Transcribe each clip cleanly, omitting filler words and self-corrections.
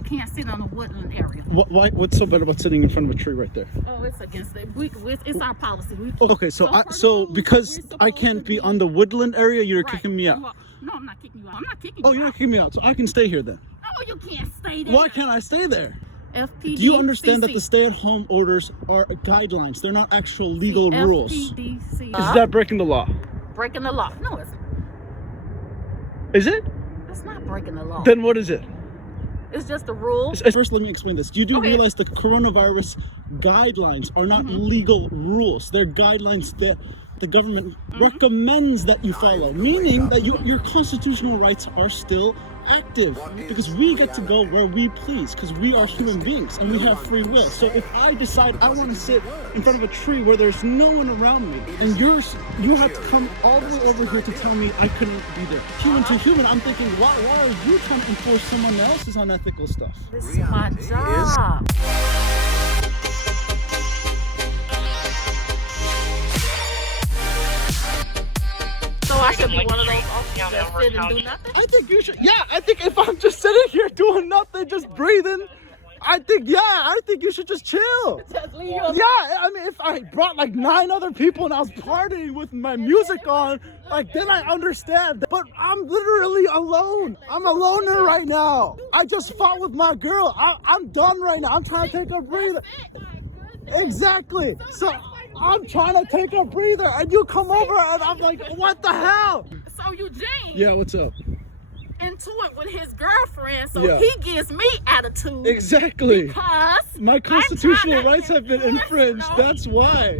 you can't sit on the woodland area. What's so bad about sitting in front of a tree right there? Oh, it's against it. It's our policy. Okay, so because I can't be on the woodland area, you're kicking me out. No, I'm not kicking you out. I'm not kicking you out. Oh, you're not kicking me out, so I can stay here then. No, you can't stay there. Why can't I stay there? FPD. Do you understand that the stay-at-home orders are guidelines? They're not actual legal rules. FPDC. Is that breaking the law? Breaking the law? No, it's. Is it? It's not breaking the law. Then what is it? It's just a rule. First, let me explain this. You do realize the coronavirus guidelines are not legal rules. They're guidelines that the government recommends that you follow, meaning that your constitutional rights are still active because we get to go where we please because we are human beings and we have free will. So if I decide I want to sit in front of a tree where there's no one around me and you have to come all the way over here to tell me I couldn't be there. Human to human, I'm thinking, why are you trying to enforce someone else's unethical stuff? This is my job. So I should be one of those officers that sit and do nothing? I think you should. Yeah, I think if I'm just sitting here doing nothing, just breathing, I think you should just chill. Just leave Yeah, I mean, if I brought like 9 other people and I was partying with my music on, like then I understand. But I'm literally alone. I'm a loner right now. I just fought with my girl. I'm done right now. I'm trying to take a breather. Exactly. So I'm trying to take a breather and you come over and I'm like, what the hell? So Eugene. Yeah, what's up? Into it with his girlfriend, so he gives me attitude. Exactly. Because my constitutional rights have been infringed. That's why.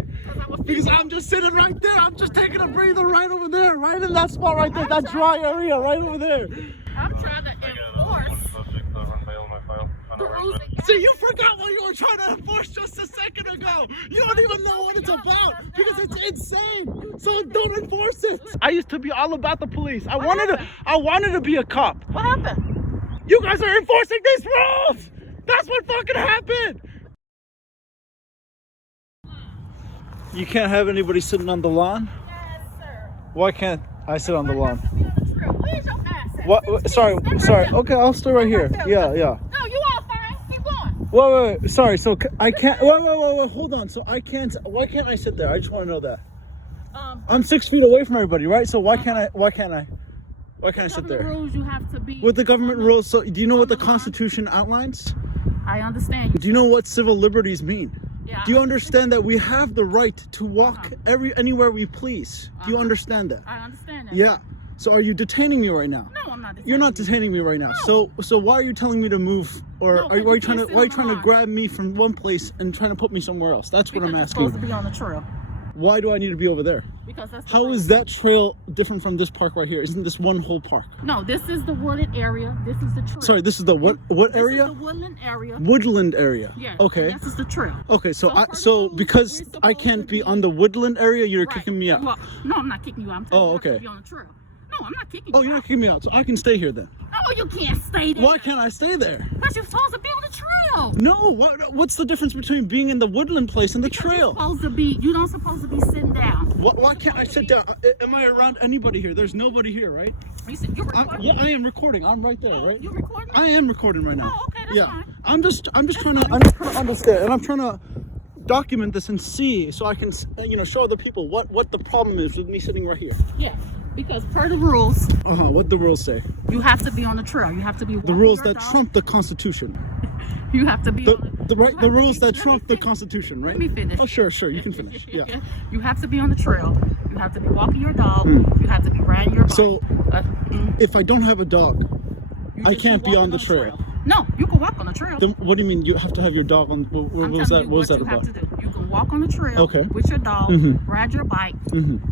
Because I'm just sitting right there. I'm just taking a breather right over there, right in that spot right there, that dry area right over there. I'm trying to enforce the rules. See, you forgot what you were trying to enforce just a second ago. You don't even know what it's about because it's insane. So don't enforce it. I used to be all about the police. I wanted to be a cop. What happened? You guys are enforcing these rules. That's what fucking happened. You can't have anybody sitting on the lawn? Yes, sir. Why can't I sit on the lawn? Where's your ass at? What? Sorry. Okay, I'll stay right here. Yeah. No, you all fine. Keep going. Wait. Sorry. So I can't. Wait. Hold on. So I can't. Why can't I sit there? I just want to know that. I'm 6 feet away from everybody, right? So why can't I sit there? Rules you have to be. With the government rules. So do you know what the Constitution outlines? I understand. Do you know what civil liberties mean? Yeah, do you understand that we have the right to walk anywhere we please? Do you understand that? I understand that. Yeah. So are you detaining me right now? No, I'm not detaining. You're not detaining me right now. No. So why are you telling me to move, or are you trying to grab me from one place and trying to put me somewhere else? That's what I'm asking. You're supposed to be on the trail. Why do I need to be over there? Because that's how is that trail different from this park right here? Isn't this one whole park? No, this is the wooded area. This is the trail. Sorry, this is the what area? This is the woodland area. Woodland area. Yeah. Okay. This is the trail. Okay, so because I can't be on the woodland area, you're kicking me out. Well, no, I'm not kicking you out. I'm telling you to be on the trail. No, I'm not kicking you out. Oh, you're not kicking me out, so I can stay here then. No, you can't stay there. Why can't I stay there? Because you're supposed to be on the trail. No, what's the difference between being in the woodland place and the trail? You're not supposed to be sitting down. Why can't I sit down? Am I around anybody here? There's nobody here, right? You're recording? Yeah, I am recording. I'm right there, right? You're recording? I am recording right now. Oh, okay, that's fine. I'm just trying to understand, and I'm trying to document this and see so I can, show other people what the problem is with me sitting right here. Yeah. Because per the rules, what the rules say? You have to be on the trail. You have to be the rules that trump the Constitution. You have to be the rules that trump the Constitution, right? Let me finish. Oh, sure, you can finish. Yeah. You have to be on the trail. You have to be walking your dog. You have to be riding your bike. So, if I don't have a dog, I can't be on the trail. No, you can walk on the trail. Then what do you mean you have to have your dog on? What was that about? You can walk on the trail with your dog, ride your bike,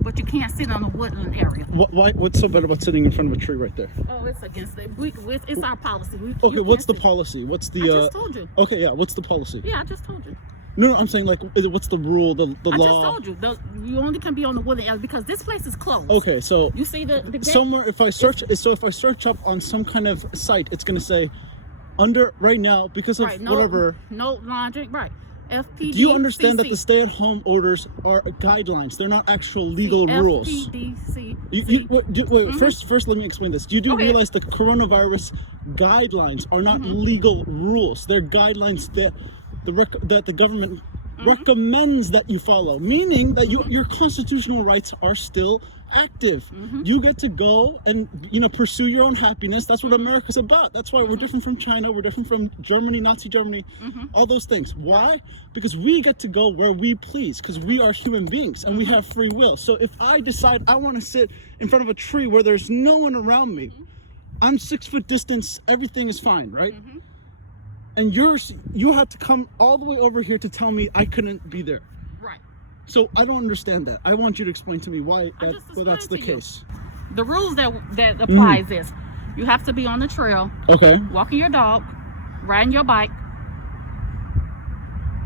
but you can't sit on the woodland area. What's so bad about sitting in front of a tree right there? Oh, it's against it. It's our policy. Okay, what's the policy? What's the? I just told you. Okay, yeah. What's the policy? Yeah, I just told you. No, I'm saying what's the rule? The law? I just told you. You only can be on the woodland area because this place is closed. Okay, so you see the gate? Somewhere if I search up on some kind of site, it's gonna say. Under right now because of whatever. No laundry, right? FPD. Do you understand that the stay-at-home orders are guidelines? They're not actual legal rules. FPDC. Wait, first, let me explain this. You do realize the coronavirus guidelines are not legal rules. They're guidelines that the government recommends that you follow, meaning that your constitutional rights are still active. You get to go and pursue your own happiness. That's what America's about. That's why we're different from China, we're different from Germany, Nazi Germany, all those things. Why? Because we get to go where we please, because we are human beings and we have free will. So if I decide I want to sit in front of a tree where there's no one around me, I'm 6 foot distance, everything is fine, right? And you have to come all the way over here to tell me I couldn't be there. Right. So I don't understand that. I want you to explain to me why that's the case. The rules that applies is you have to be on the trail, walking your dog, riding your bike,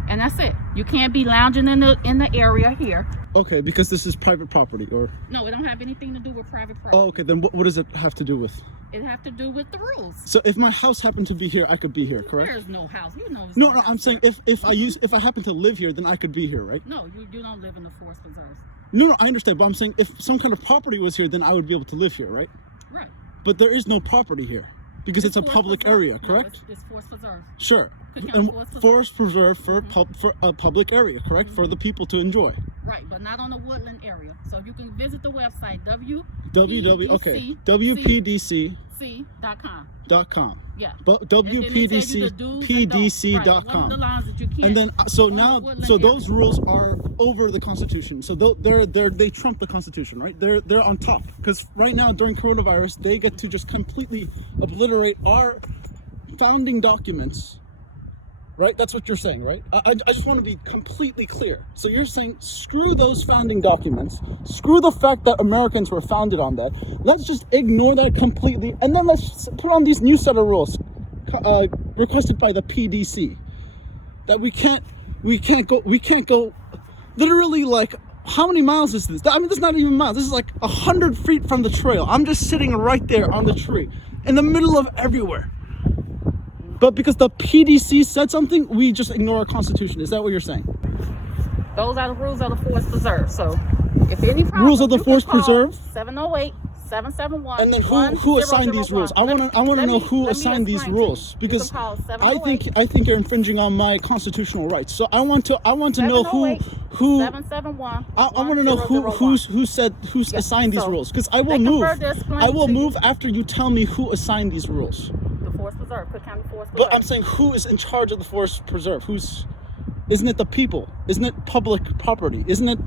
and that's it. You can't be lounging in the area here. Okay, because this is private property, or no, it don't have anything to do with private property. Oh, okay. Then what does it have to do with? It have to do with the rules. So if my house happened to be here, I could be here, correct? There's no house. No, I'm saying if I happen to live here, then I could be here, right? No, you don't live in the forest preserves. No, I understand, but I'm saying if some kind of property was here, then I would be able to live here, right? Right. But there is no property here because it's a public area, correct? No, it's forest preserve. Sure. And forest preserve for a public area, correct? For the people to enjoy. Right, but not on the woodland area. So you can visit the website www.pdc.com. Yeah. WPDC.com. And then so those rules are over the Constitution. So they trump the Constitution, right? They're on top, because right now during coronavirus they get to just completely obliterate our founding documents. Right? That's what you're saying, right? I just want to be completely clear. So you're saying screw those founding documents, screw the fact that Americans were founded on that. Let's just ignore that completely, and then let's put on these new set of rules requested by the PDC that we can't go literally, like, how many miles is this? I mean, this is not even miles. This is like 100 feet from the trail. I'm just sitting right there on the tree in the middle of everywhere. But because the PDC said something, we just ignore our Constitution. Is that what you're saying? Those are the rules of the Forest Preserve. So, if any problem, rules of the Forest Preserve, 708-771. And then who assigned these rules? I want to know who assigned these rules, because I think you're infringing on my constitutional rights. So I want to know who 771. I want to know who assigned these rules, because I will move after you tell me who assigned these rules. Forest Preserve, Cook County Forest Preserve. But I'm saying, who is in charge of the Forest Preserve? Isn't it the people? Isn't it public property? Isn't it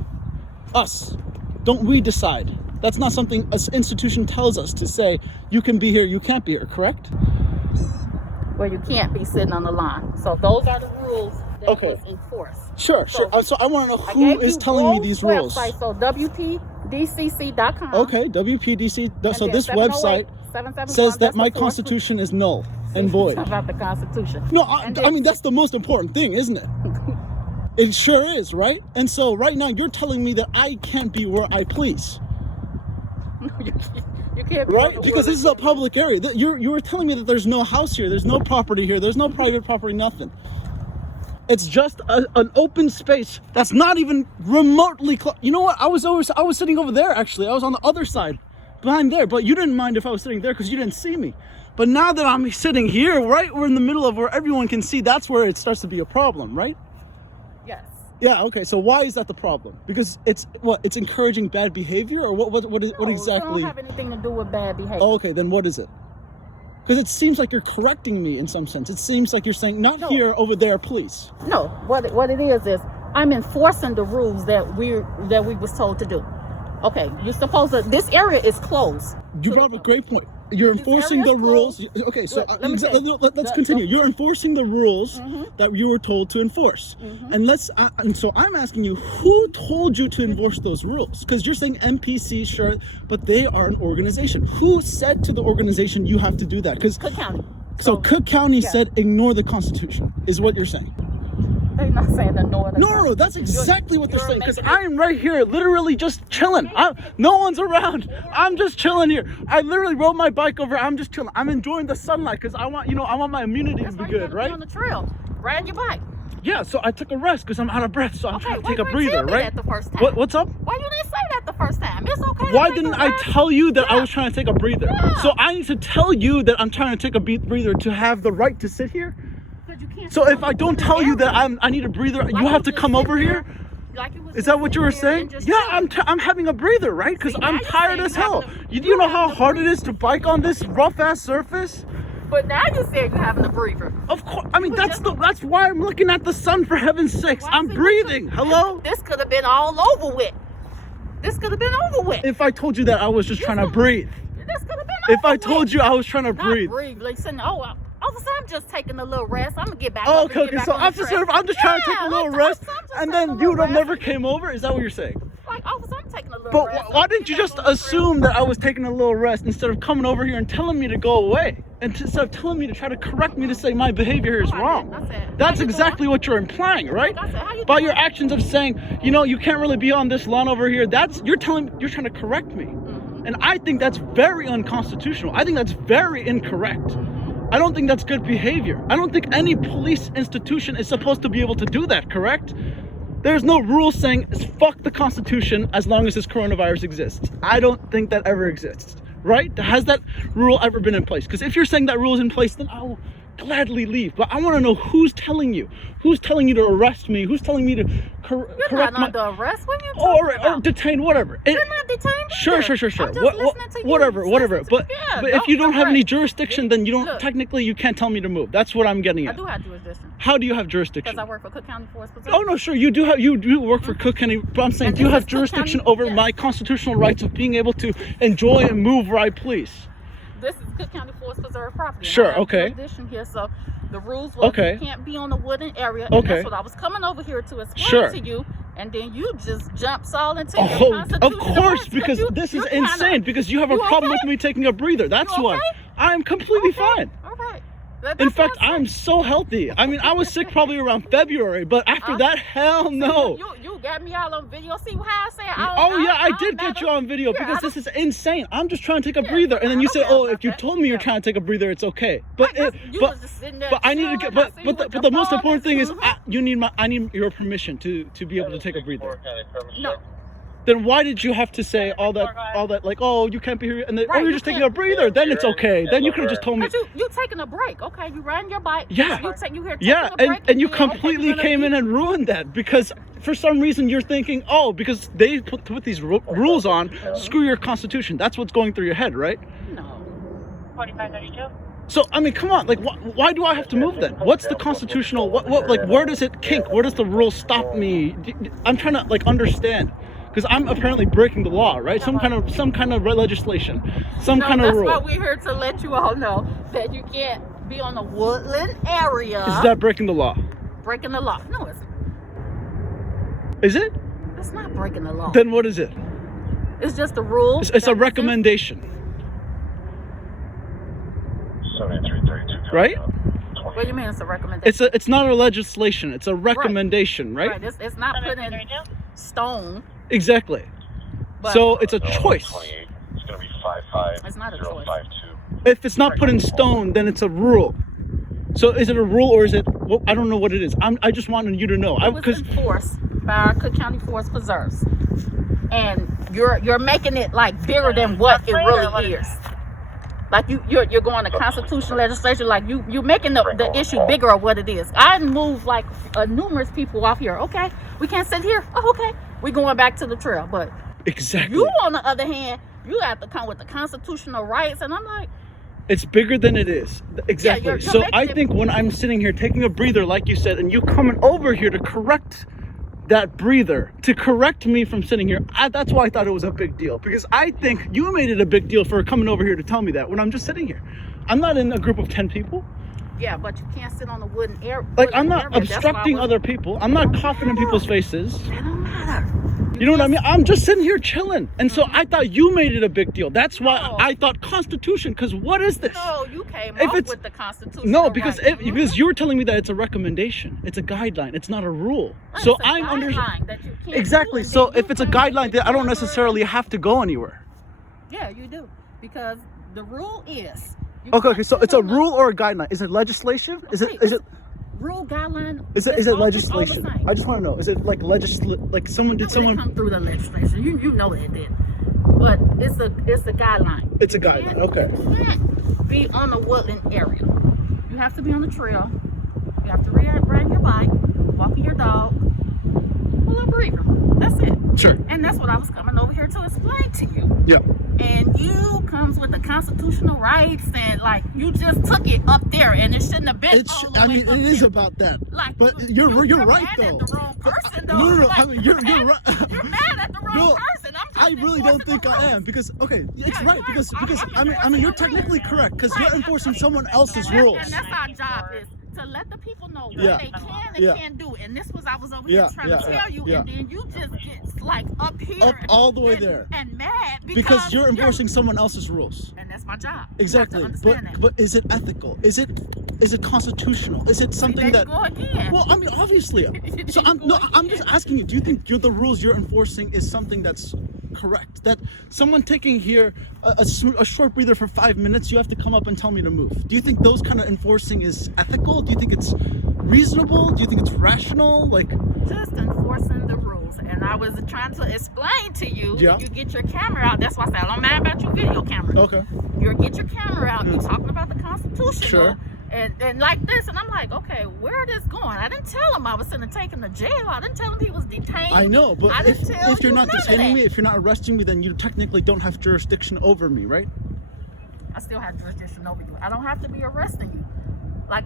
us? Don't we decide? That's not something an institution tells us to say, you can be here, you can't be here, correct? Well, you can't be sitting on the lawn. So those are the rules that was enforced. Sure. So I want to know who is telling me these rules. So WPDC.com. Okay, WPDC. So this website says that my Constitution is null and void. About the Constitution. No, I mean, that's the most important thing, isn't it? It sure is, right? And so right now you're telling me that I can't be where I please. No, you can't be right? Because this is a public area. You were telling me that there's no house here, there's no property here, there's no private property, nothing. It's just an open space that's not even remotely close. You know what? I was sitting over there, actually. I was on the other side, behind there, but you didn't mind if I was sitting there because you didn't see me. But now that I'm sitting here, right, we're in the middle of where everyone can see, that's where it starts to be a problem, right? Yes. Yeah, okay. So why is that the problem? Because it's encouraging bad behavior, or what exactly? It don't have anything to do with bad behavior. Oh, okay, then what is it? Because it seems like you're correcting me in some sense. It seems like you're saying, not here, over there, please. No, what it is I'm enforcing the rules that we was told to do. Okay, you're supposed to. This area is closed. You brought up a great point. You're enforcing the rules. Okay, so let's continue. You're enforcing the rules that you were told to enforce, and so I'm asking you, who told you to enforce those rules? Because you're saying NPC, sure, but they are an organization. Who said to the organization you have to do that? Because Cook County. So Cook County said ignore the Constitution, is what you're saying. They're not saying ignore the Constitution. No, that's exactly what they're saying. Because I'm right here, literally just chilling. No one's around. I'm just chilling here. I literally rode my bike over. I'm just chilling. I'm enjoying the sunlight because I want my immunity to be good, right? On the trail, ride your bike. Yeah, so I took a rest because I'm out of breath, so I'm trying to take a why breather, tell me right? that the first time? What's up? Why you didn't say that the first time? It's okay. Why didn't I tell you that I was trying to take a breather? Yeah. So I need to tell you that I'm trying to take a breather to have the right to sit here? You can't So if I don't tell you that I need a breather, you have to come over here? Is that what you were saying? Yeah, I'm having a breather, right? Because I'm tired as hell. Do you know how hard it is to bike on this rough ass surface? But now you said you're having a breather. Of course. I mean, that's why I'm looking at the sun, for heaven's sakes. I'm breathing. Hello? This could have been all over with. This could have been over with. If I told you that I was just trying to breathe. This could have been If I told you I was trying to breathe. Listen, officer, I'm just taking a little rest. I'm gonna get back. Oh, okay. So officer, I'm just trying to take a little rest, and then you never came over. Is that what you're saying? Like, officer, I'm taking a little But rest. why didn't you just assume that I was taking a little rest instead of coming over here and telling me to go away? And instead of telling me to try to correct me to say my behavior is wrong. That's exactly what you're implying, right? By your actions of saying, you can't really be on this lawn over here. You're trying to correct me. And I think that's very unconstitutional. I think that's very incorrect. I don't think that's good behavior. I don't think any police institution is supposed to be able to do that, correct? There's no rule saying fuck the Constitution as long as this coronavirus exists. I don't think that ever exists, right? Has that rule ever been in place? Because if you're saying that rule is in place, then I will gladly leave. But I want to know who's telling you. Who's telling you to arrest me? Who's telling me to correct You're not under arrest. What are you talking about? Or detain, whatever. You're not detained. Sure. I'm just listening to you. Whatever. But if you don't have any jurisdiction, jurisdiction, then you don't technically you can't tell me to move. That's what I'm getting I at. do have jurisdiction. How do you have jurisdiction? Because I work for Cook County Forest Preserve. Oh no, sure, you do work for Cook County, but I'm saying, And do you this have is Cook jurisdiction County? over Yes. my constitutional rights of being able to enjoy and move where I please? This is Cook County Forest Preserve property. Sure, And I have okay. jurisdiction here, so the rules was you can't be on the woodland area. And Okay. that's what I was coming over here to explain Sure. to you. And then you just jumps all into your Oh, constitutional of course, rights, because this is you kinda- insane. Because you have a You problem okay? with me taking a breather. That's You why. okay? I'm completely fine. All right. In fact, I'm so healthy. I mean, I was sick probably around February, but after that, hell no. You got me out on video. See how I said? I did get you on video because this is insane. I'm just trying to take a breather, and then you say, "Oh, if you told me you're trying to take a breather, it's okay." But I need to get. But the most important thing is I need your permission to be able to take a breather. No. Then why did you have to say all that like, oh, you can't be here, and then Right, you're you just taking can't. a breather? Then it's okay. Then you could have just told me. But you taking a break, okay? You riding your bike. Yeah. You here taking Yeah, a break, and you then, completely okay, came in and ruined that because for some reason you're thinking, oh, because they put these rules on, screw your constitution. That's what's going through your head, right? No. 4532. So I mean, come on, like, why do I have to move then? What's the constitutional? Like, where does it kink? Where does the rule stop me? I'm trying to like understand. Because I'm apparently breaking the law, right? Some kind of legislation, some kind of rule. That's why we're here to let you all know that you can't be on the woodland area. Is that breaking the law? Breaking the law? No, it's. Is it? It's not breaking the law. Then what is it? It's just a rule. It's a recommendation. 7332. Right? What do you mean it's a recommendation? It's not a legislation. It's a recommendation, right? Right. It's not put in stone. Exactly. But So it's a choice. It's going to be 55. It's not a choice. 052. If it's not put in stone, then it's a rule. So is it a rule or is it? Well, I don't know what it is. I just wanted you to know. It was enforced by our Cook County Forest Preserves, and you're making it like bigger than what it really is. Like you're going to constitutional legislation, like you making the issue bigger of what it is. I moved like numerous people off here. Okay, we can't sit here. Oh, okay, we going back to the trail. But exactly. You, on the other hand, you have to come with the constitutional rights, and I'm like, it's bigger than it is. Exactly. you're So I making think when I'm sitting here taking a breather, like you said, and you coming over here to correct that breather, to correct me from sitting here, that's why I thought it was a big deal. Because I think you made it a big deal for coming over here to tell me that when I'm just sitting here. I'm not in a group of 10 people. yeah, but you can't sit on the wooden area. Like, I'm not obstructing other people. I'm not coughing in people's faces. It don't matter. You know what I mean? I'm just sitting here chilling. And so I thought you made it a big deal. That's why No. I thought Constitution, because what is this? No, you came If up it's- with the Constitution. No, because you were telling me that it's a recommendation. It's a guideline. It's not a rule. So I'm under exactly. So if it's a guideline, then I don't necessarily have to go anywhere. Yeah, you do, because the rule is. Okay. So it's a rule or a guideline? Is it legislation? Is it? rule guideline. Is it it's all the legislation? same. I just want to know. Is it like like someone did It someone? come through the legislation. You know it did. But it's a guideline. It's a guideline. Okay. You can't be on the woodland area. You have to be on the trail. You have to ride your bike, walking your dog, a little breather. That's it. Sure. And that's what I was coming over here to explain to you. Yeah. And you comes with the constitutional rights and like you just took it up there and it shouldn't have been. All the way It up is there. about that. Like, but you're right mad though. At the wrong person, though. No. Like, I mean, you're right. You're mad at the wrong person. I'm just I really don't enforcing think the I rules. am because okay, it's Yeah, right you are. because I'm I mean you're enforcing technically the correct because Right. you're enforcing someone else's And rules. that's our job is to let the people know what Yeah. they can and Yeah. can't do. And this was I was over Yeah, here trying yeah, to yeah, tell you, yeah. and then you just get like up here, Up all the way and, there. and mad Because you're enforcing someone else's rules. And that's my job. Exactly. You have to understand that. But is it ethical? Is it constitutional? Is it something there that? you go again. Well, I mean, obviously. So I'm just asking you. Do you think the rules you're enforcing is something that's correct? That someone taking here a short breather for 5 minutes, you have to come up and tell me to move. Do you think those kind of enforcing is ethical? Do you think it's reasonable? Do you think it's rational? Like just enforcing the rules. And I was trying to explain to you. Yeah. You get your camera out. That's why I said I don't mind about your video camera. okay. You get your camera out. You're talking about the Constitution. Sure. And like this, and I'm like, okay, where is this going? I didn't tell him I was gonna take him to jail. I didn't tell him he was detained. I know, but I didn't tell if you're you not none of detaining that. me, if you're not arresting me, then you technically don't have jurisdiction over me, right? I still have jurisdiction over you. I don't have to be arresting you. Like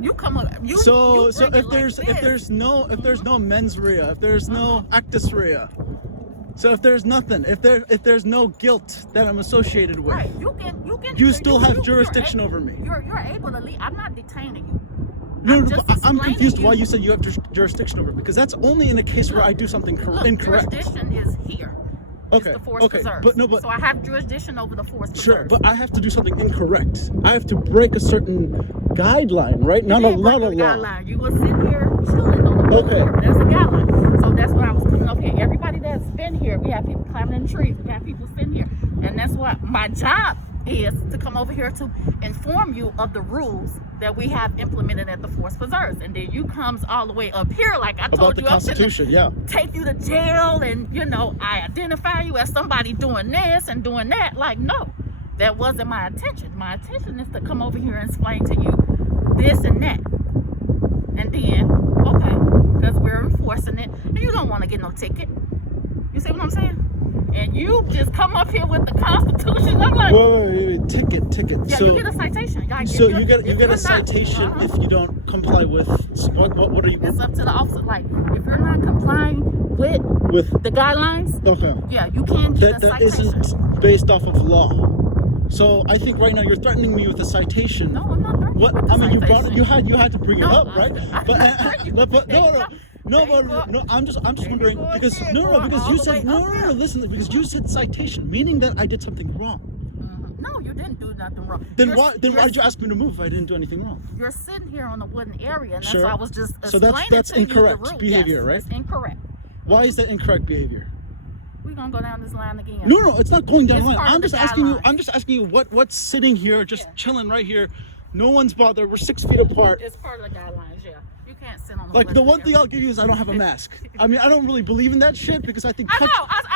you come up. You So you bring if it like there's this. if there's no mens rea, if there's no actus rea, so if there's nothing, if there's no guilt that I'm associated with, Right, you still have you're jurisdiction able- over me. You're able to leave. I'm not detaining you. No, just but I'm explaining confused you- why you said you have jurisdiction over me because that's only in a case where I do something Look, incorrect. jurisdiction is here. Okay, It's the forest okay, preserves. but no, but so I have jurisdiction over the forest sure, preserves. but I have to do something incorrect. I have to break a certain guideline, right? Not a law. Guideline. You will sit here chilling on the Okay. boat. There's a guideline. So that's what I was coming up here. Everybody that's been here, we have people climbing in trees. We have people sitting here, and that's what my job is to come over here to inform you of the rules that we have implemented at the forest preserves. And then you comes all the way up here, like I About told the you, I'm finna Constitution, yeah. take you to jail, and I identify you as somebody doing this and doing that. Like, no, that wasn't my intention. My intention is to come over here and explain to you this and that. And then, okay, because we're enforcing it, and you don't want to get no ticket. You see what I'm saying? And you just come up here with the Constitution. I'm like, Wait, ticket. yeah, So you get a citation. you get a citation if you don't comply with what are you? It's up to the officer. Like, if you're not complying with the guidelines, Okay. yeah, you can get a That citation. isn't based off of law. So I think right now you're threatening me with a citation. No, I'm not threatening What? with the I mean, you brought it. citation. You had to bring it No, up, right? I didn't bring it. But There you no. go. No, There you go. but no, I'm just There you wondering go because again, because going you all the said way up there. listen, because you said citation, meaning that I did something wrong. No, you didn't do nothing wrong. Then why did you ask me to move if I didn't do anything wrong? You're sitting here on a wooden area, and that's Sure. why I was just So explaining that's to you the incorrect rules. behavior, Yes, right? It's incorrect. Why is that incorrect behavior? We're gonna go down this line again. No, it's not going down It's the line. part of I'm the just asking you what's sitting here, just Yeah. chilling right here. No one's bothered. We're 6 feet apart. It's part of the guidelines. Yeah, you can't sit on. Like the wooden one thing area. I'll give you is I don't have a mask. I mean, I don't really believe in that shit because I think I know,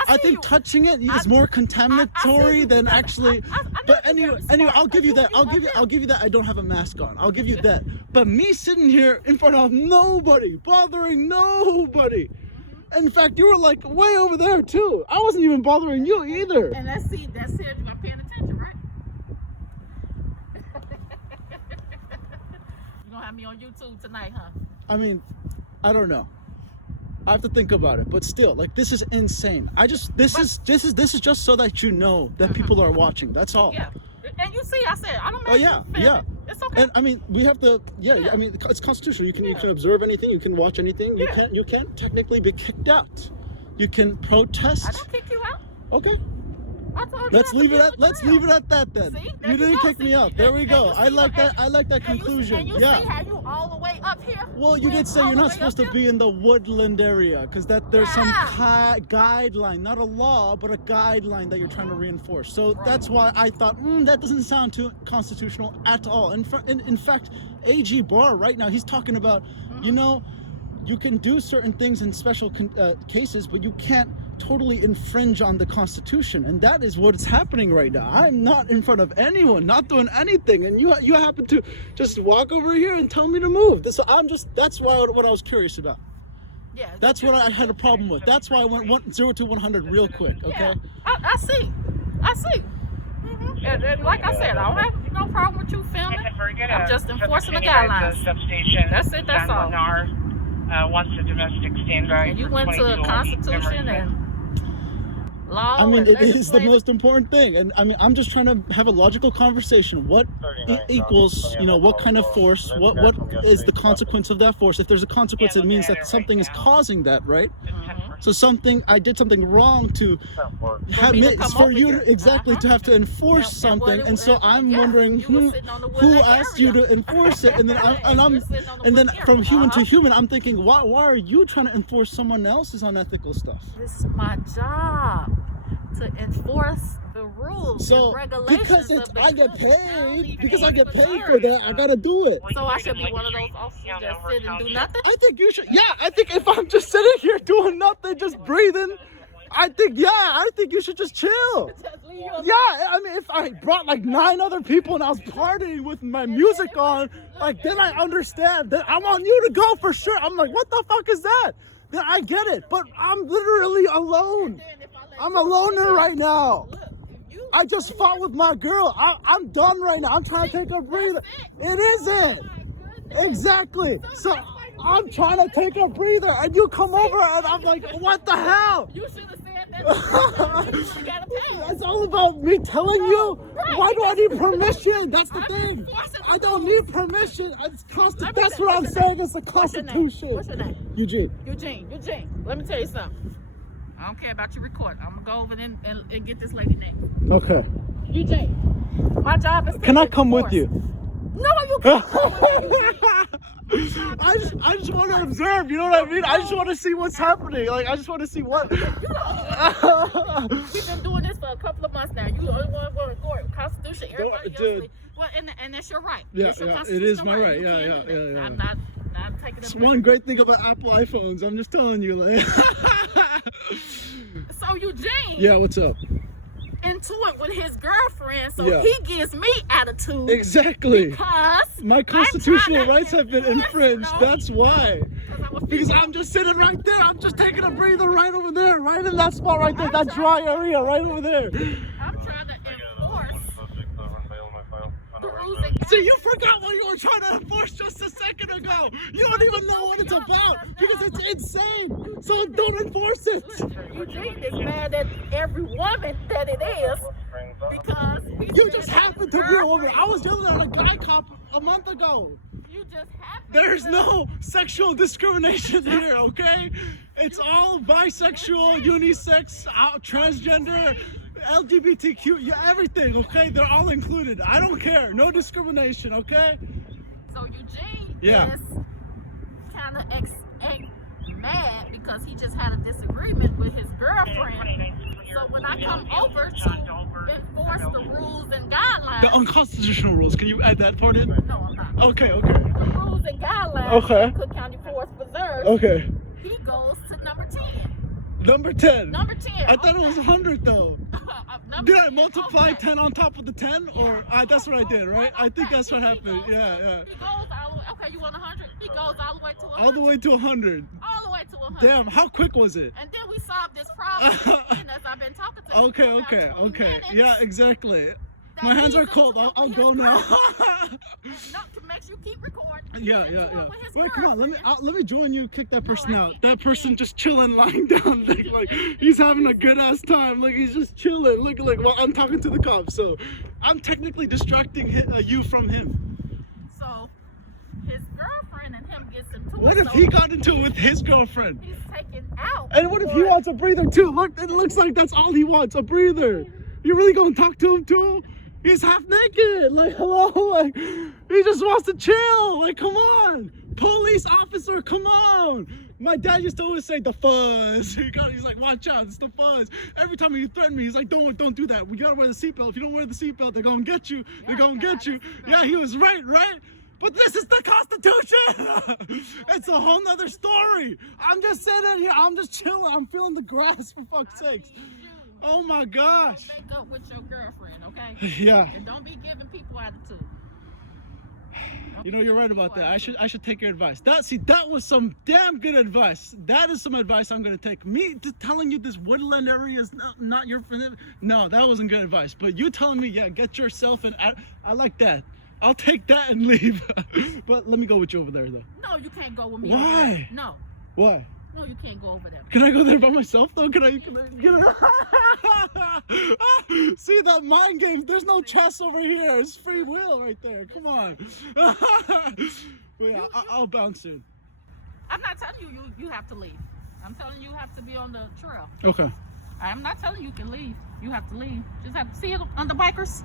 I see think you. touching it is I- more I contaminatory see you than because actually. I know But you're anyway, very I'll smart, give you but that. you I'll up give you that. I don't have a mask on. I'll give you that. But me sitting here in front of nobody, bothering nobody. In fact, you were like way over there too. I wasn't even bothering you either. And that's it. You're not paying attention, right? You gonna have me on YouTube tonight, huh? I mean, I don't know. I have to think about it, but still, like this is insane. This is just so that you know that people are watching. That's all. Yeah. And you see, I said I don't. Oh yeah, yeah. It's okay. And I mean, we have to. Yeah, Yeah. I mean, it's constitutional. You Yeah. can observe anything. You can watch anything. You Yeah. can't technically be kicked out. You can protest. I don't kick you out. Okay. I told you Let's not to leave be it on at the let's trail. leave it at that then. See? There You didn't go. kick me See? out. There we And go. you I see like how- that. I like that and you see- conclusion. And you Yeah. see how you all the way up here. Well, you did say All you're the not way supposed up to here? be in the woodland area because that there's some Yeah. guideline, not a law, but a guideline that you're trying to reinforce. So Right. that's why I thought that doesn't sound too constitutional at all. In fact, AG Barr right now he's talking about, you know, you can do certain things in special cases, but you can't totally infringe on the Constitution, and that is what's happening right now. I'm not in front of anyone, not doing anything, and you happen to just walk over here and tell me to move. So that's what I was curious about. Yeah. That's what I had a problem with. That's why I went 0 to 100 real quick. Okay. Yeah, I see. And like I said, I don't have no problem with you filming. I'm just enforcing the guidelines. Substation. That's it, that's all. Wants a domestic standby. And you for went to 22 the Constitution and law. I mean, and it is the legislative. most important thing, and I mean, I'm just trying to have a logical conversation. What equals, you know, what kind of force? What is the consequence of that force? If there's a consequence, it means that something is causing that, right? So I did something wrong to have me to come for over you here. exactly to have to enforce something, and so I'm wondering who asked you to enforce it, and then and then from human to human, I'm thinking, why are you trying to enforce someone else's unethical stuff? It's my job to enforce the rules So and regulations. because of the I get county paid, because I get paid Missouri. for that, I gotta do it. So I should be one of those officers that sit and do nothing. I think you should. Yeah, I think if I'm just sitting here doing nothing, just breathing, I think you should just chill. Yeah, I mean, if I brought like 9 other people and I was partying with my music on, like then I understand. Then I want you to go for sure. I'm like, what the fuck is that? Then I get it. But I'm literally alone. I'm a loner right now. I just fought with my girl. I'm done right now. I'm trying to take a breather. It isn't. Exactly. So I'm trying to take a breather, and you come over, and I'm like, what the hell? You should have said that. You gotta pay. It's all about me telling you. Why do I need permission? That's the thing. I don't need permission. It's that's what I'm saying. It's the Constitution. What's your name? Eugene. Eugene. Let me tell you something. I don't care about your record. I'm gonna go over there and get this lady name. Okay. Eugene. My job is to Can I come with enforce. you? No, you can't come with me, Eugene. I just want to observe. You know what I mean? I just want to see what's happening. Like I just want to see what. We've been doing this for a couple of months now. You the only one going to court. Constitution. Everybody else. Dude. Well, and that's your right. Yeah, It's your yeah, it constitutional is my right. You Yeah, can't yeah, do that. yeah. I'm not taking It's it. one great thing about Apple iPhones. I'm just telling you, like. So Eugene. Yeah, what's up? Into it with his girlfriend, so Yeah. he gives me attitude. Exactly. Because My constitutional I'm trying to rights have been enforce, infringed. you know, That's why. I'm a Because female. I'm just sitting right there. I'm just taking a breather right over there, right in that spot right there, that dry area right over there. I'm trying to enforce the rules and See, you forgot what you were trying to enforce just a second ago. You don't even know what it's about because it's insane. So don't enforce it. Eugene is mad at every woman that it is because You just happened to be over. I was yelling at a guy cop a month ago. You just happen. There's no sexual discrimination here, okay? It's all bisexual, unisex, transgender, LGBTQ, yeah, everything, okay? They're all included. I don't care. No discrimination, okay? So Eugene Yeah. is kind of mad because he just had a disagreement with his girlfriend. So when I come over to enforce the rules and guidelines, The unconstitutional rules. Can you add that part in? no, I'm not. Okay. The rules and guidelines Okay. of Cook County Forest Preserve, Okay. he goes to number 10. Number 10. Number 10. I thought it was 100 though. Number Did I 10, multiply okay. 10 on top of the 10? Or that's what I did, right? I think that's what happened. Yeah. He goes all the way. Okay, you want 100? He goes all the way to 100. All the way to 100. All the way to 100. Damn, how quick was it? And then we solved this problem. And as I've been talking to him Okay. for about 20 minutes, Yeah, exactly. that My hands are he's cold. into it I'll with go his now. girlfriend. No, to make you keep recording. He's Yeah. into it with his Wait, come on. girlfriend. Let me join you. Kick that person I out. can't. That person just chilling, lying down, like he's having a good ass time. Like he's just chilling. Look, while I'm talking to the cops. So I'm technically distracting you from him. So his girlfriend and him gets into What it. if so he got into it with his girlfriend? He's taken out. And what if he for- wants a breather too? Look, it looks like that's all he wants, a breather. You really gonna talk to him too? He's half naked. Like, hello, like He just wants to chill. Like, come on. Police officer, come on. My dad used to always say the fuzz. He's like, watch out, it's the fuzz. Every time he threatened me, he's like, don't do that. We gotta wear the seatbelt. If you don't wear the seatbelt, they're gonna get you. They're gonna get you. Yeah, he was right? But this is the Constitution. It's a whole nother story. I'm just sitting here. I'm just chilling. I'm feeling the grass, for fuck's sakes. Oh my gosh. Make up with your girlfriend, okay? Yeah. And don't be giving people attitude. You know, you're right about that. I should take your advice. That was some damn good advice. That is some advice I'm gonna take. Me telling you this woodland area is not your friend. No, that wasn't good advice. But you telling me, yeah, get yourself in. I like that. I'll take that and leave. But let me go with you over there, though. No, you can't go with me. Why? Over there. No. Why? No, you can't go over there. Can I go there by myself though? Can I see that mind games? There's no chess over here. It's free will right there. Come on. But yeah, I'll bounce soon. I'm not telling you have to leave. I'm telling you have to be on the trail. Okay. I'm not telling you can leave. You have to leave. Just have to see it on the bikers.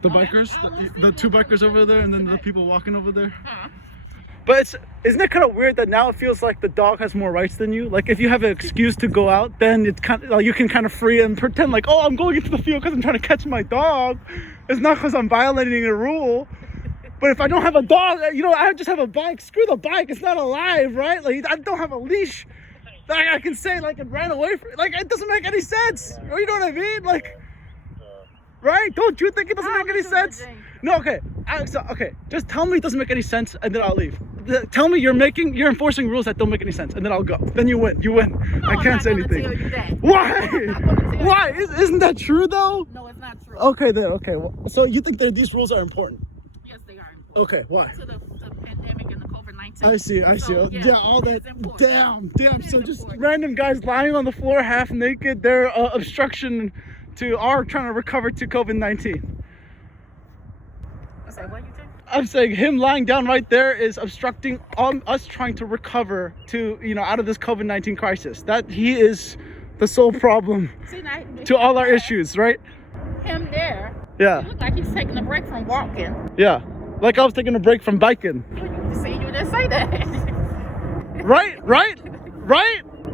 The bikers, the two bikers over there, and then the people walking over there. Huh? But isn't it kind of weird that now it feels like the dog has more rights than you? Like if you have an excuse to go out, then it's kind of like you can kind of free and pretend like, oh, I'm going into the field because I'm trying to catch my dog. It's not because I'm violating a rule. But if I don't have a dog, you know, I just have a bike. Screw the bike. It's not alive, right? Like I don't have a leash. Like I can say like it ran away from. Like it doesn't make any sense. You know what I mean? Like. Right? Don't you think it doesn't make any sense? No, okay. Okay, just tell me it doesn't make any sense and then I'll leave. Tell me you're enforcing rules that don't make any sense and then I'll go. Then you win. No, I can't say anything. Tell you that. Why? Why? Isn't that true though? No, it's not true. Okay then, okay. Well, so you think that these rules are important? Yes, they are important. Okay, why? To the pandemic and the COVID-19. I see. So, Yeah, all that. Damn. So just important. random guys lying on the floor half naked, they're obstruction to our trying to recover to COVID-19. What you think? I'm saying him lying down right there is obstructing on us trying to recover to, you know, out of this COVID-19 crisis. That he is the sole problem to all our issues, right? Him there. Yeah. He look like he's taking a break from walking. Yeah. Like I was taking a break from biking. You didn't say that. Right?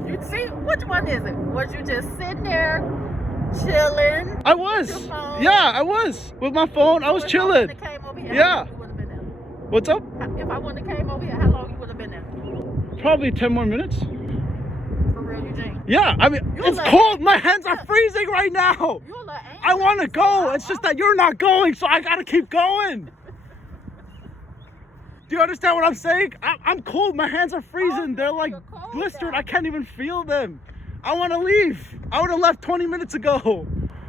You see, which one is it? Was you just sitting there chilling? I was. Yeah, I was. With my phone, I was chilling. Yeah. What's up? If I wouldn't have came over here, how long you would have been there? Probably 10 more minutes. For real, Eugene? Yeah, I mean, it's cold. My hands are freezing right now. I want to go. It's just that you're not going, so I got to keep going. Do you understand what I'm saying? I'm cold. My hands are freezing. They're like blistered. I can't even feel them. I want to leave. I would have left 20 minutes ago.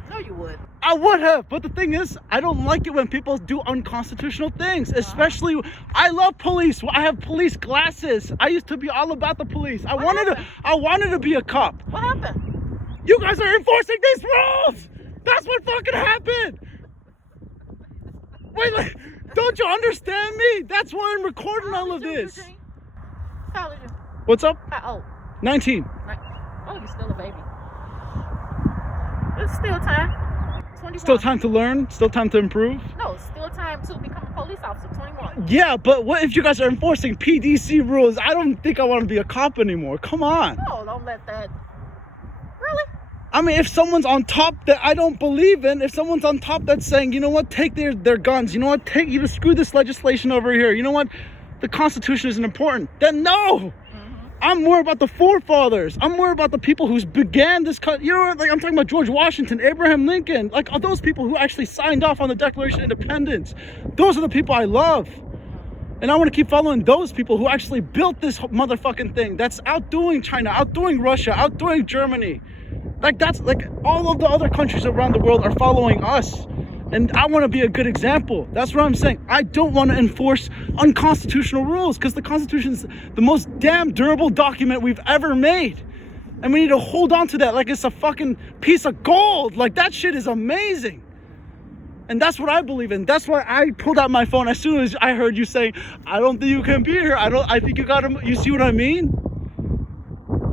No, you would. I would have, but the thing is, I don't like it when people do unconstitutional things, especially, I love police. I have police glasses. I used to be all about the police. I wanted to be a cop. What happened? You guys are enforcing these rules. That's what fucking happened. Wait, don't you understand me? That's why I'm recording all of this. How old are you? What's up? How old? 19. Oh, you're still a baby. It's still time. 21. Still time to learn? Still time to improve? No, still time to become a police officer. 21. Yeah, but what if you guys are enforcing PDC rules? I don't think I want to be a cop anymore. Come on. No, don't let that. Really? I mean, if someone's on top that I don't believe in, if someone's on top that's saying, you know what, take their guns, you know what, screw this legislation over here, you know what, the Constitution isn't important, then no. I'm more about the forefathers. I'm more about the people who began this you know, like I'm talking about George Washington, Abraham Lincoln, like all those people who actually signed off on the Declaration of Independence. Those are the people I love. And I want to keep following those people who actually built this motherfucking thing that's outdoing China, outdoing Russia, outdoing Germany. Like that's like all of the other countries around the world are following us. And I want to be a good example. That's what I'm saying. I don't want to enforce unconstitutional rules because the Constitution is the most damn durable document we've ever made. And we need to hold on to that like it's a fucking piece of gold. Like that shit is amazing. And that's what I believe in. That's why I pulled out my phone as soon as I heard you saying, I don't think you can be here. I think you see what I mean?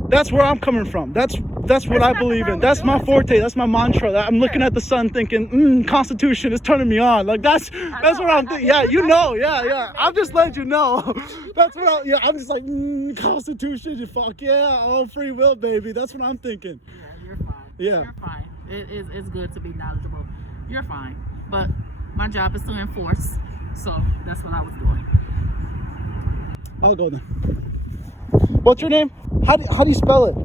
That's where I'm coming from. That's That's what I believe in. That's my forte. That's my mantra. I'm looking at the sun thinking, Constitution is turning me on. Like that's what I'm thinking. Yeah, you know. Yeah. I'm just letting you know. That's what I'm just like, Constitution, fuck yeah, all free will, baby. That's what I'm thinking. Yeah, you're fine. Yeah. You're fine. It's good to be knowledgeable. You're fine. But my job is to enforce. So that's what I was doing. I'll go then. What's your name? How do you spell it?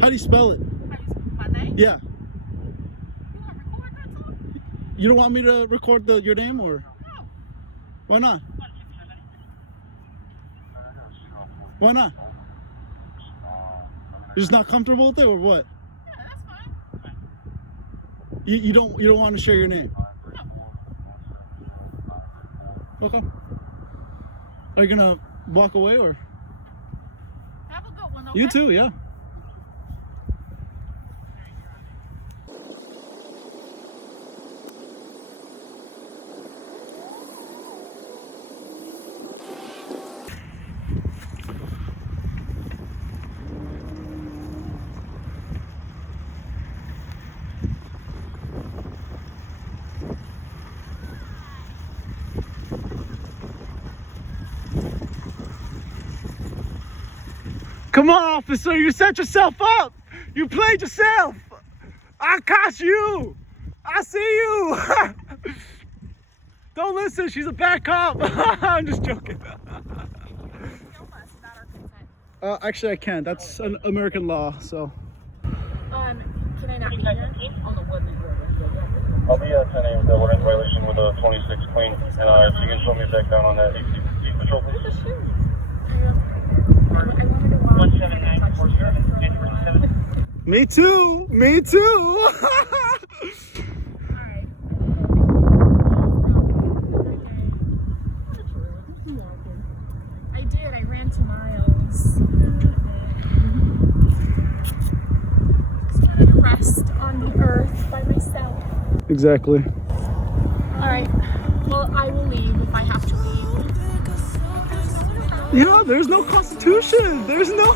How do you spell it? My name? Yeah. You want to record that too? You don't want me to record your name or? No. Why not? Why not? You're just not comfortable with it or what? Yeah, that's fine. You don't want to share your name? Okay. Are you gonna walk away or? Have a good one, okay? You too, yeah. Come on, officer, you set yourself up. You played yourself. I caught you. I see you. Don't listen, she's a bad cop. I'm just joking. Actually, I can't. That's an American law, so. Can I not be here on the Woodland Area? I'll be at 10 a.m. with that ordinance violation with a 26 clean. And if you can show me back down on that ACC patrol, please. 17947, January 7th. Me too. Me too. I did. I ran 2 miles. Just wanted to rest on the earth by myself. Exactly. All right. Well, I will leave if I have to leave. Yeah, there's no constitution. There's no.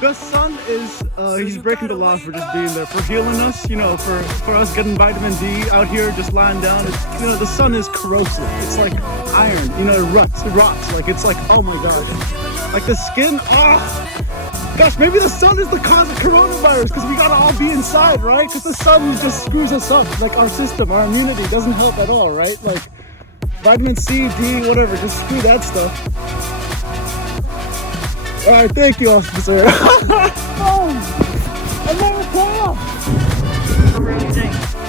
The sun is, he's breaking the laws for just being there, for healing us, you know, for us getting vitamin D out here, just lying down. It's, you know, the sun is corrosive. It's like iron, you know, it rots. Like, it's like, oh my God. Like the skin, gosh, maybe the sun is the cause of coronavirus because we gotta all be inside, right? Because the sun just screws us up. Like our system, our immunity doesn't help at all, right? Like vitamin C, D, whatever, just screw that stuff. All right, thank you, officer. Oh, America!